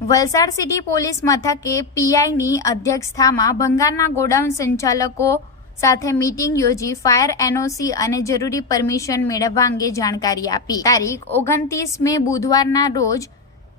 Valsad city police મથકે પીઆઈની અધ્યક્ષતામાં ભંગારના godown સંચાલકો સાથે મીટિંગ યોજી ફાયર એનઓસી અને જરૂરી પરમિશન મેળવવા અંગે જાણકારી આપી. તારીખ ઓગણત્રીસ મે બુધવારના રોજ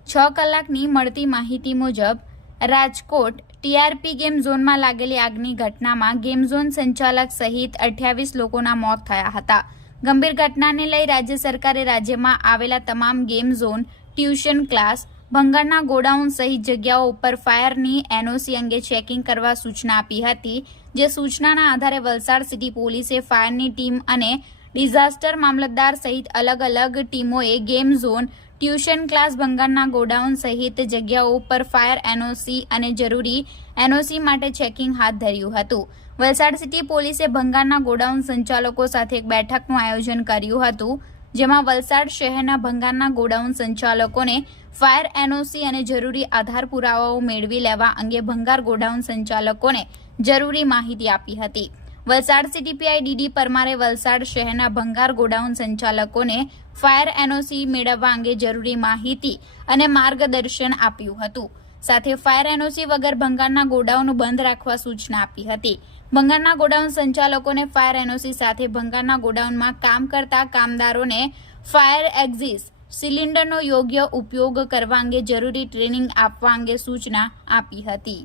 છ કલાકની મળતી માહિતી મુજબ રાજકોટ ટીઆરપી ગેમ ઝોનમાં લાગેલી આગની ઘટનામાં ગેમ ઝોન સંચાલક સહિત અઠ્યાવીસ લોકોના મોત થયા હતા. ગંભીર ઘટનાને લઈ રાજ્ય સરકારે રાજ્યમાં આવેલા તમામ ગેમ ઝોન ટ્યુશન ક્લાસ ભંગારના ગોડાઉન સહિત જગ્યાઓ ઉપર ફાયરની એનઓસી અંગે ચેકિંગ કરવા સૂચના આપી હતી, જે સૂચનાના આધારે વલસાડ સિટી પોલીસે ફાયરની ટીમ અને ડિઝાસ્ટર મામલતદાર સહિત અલગ અલગ ટીમોએ ગેમ ઝોન, ટ્યુશન ક્લાસ ભંગારના ગોડાઉન સહિત જગ્યાઓ ઉપર ફાયર એનઓસી અને જરૂરી એનઓસી માટે ચેકિંગ હાથ ધર્યું હતું. વલસાડ સિટી પોલીસે ભંગારના ગોડાઉન સંચાલકો સાથે એક બેઠકનું આયોજન કર્યું હતું. જેમાં વલસાડ શહેરના ભંગારના ગોડાઉન સંચાલકોને ફાયર એનઓસી અને જરૂરી આધાર પુરાવાઓ મેળવી લેવા અંગે ભંગાર ગોડાઉન સંચાલકોને જરૂરી માહિતી આપી હતી. વલસાડ સીટીપીઆઈ ડીડી પરમારે વલસાડ શહેરના ભંગાર ગોડાઉન સંચાલકોને ફાયર એનઓસી મેળવવા અંગે જરૂરી માહિતી અને માર્ગદર્શન આપ્યું હતું. સાથે ફાયર એનઓસી વગર ભંગારના ગોડાઉન બંધ રાખવા સૂચના આપી હતી. ભંગારના ગોડાઉન સંચાલકોને ફાયર એનઓસી સાથે ભંગારના ગોડાઉનમાં કામ કરતા કામદારોને ફાયર એક્ઝિસ સિલિન્ડરનો યોગ્ય ઉપયોગ કરવા અંગે જરૂરી ટ્રેનિંગ આપવા અંગે સૂચના આપી હતી.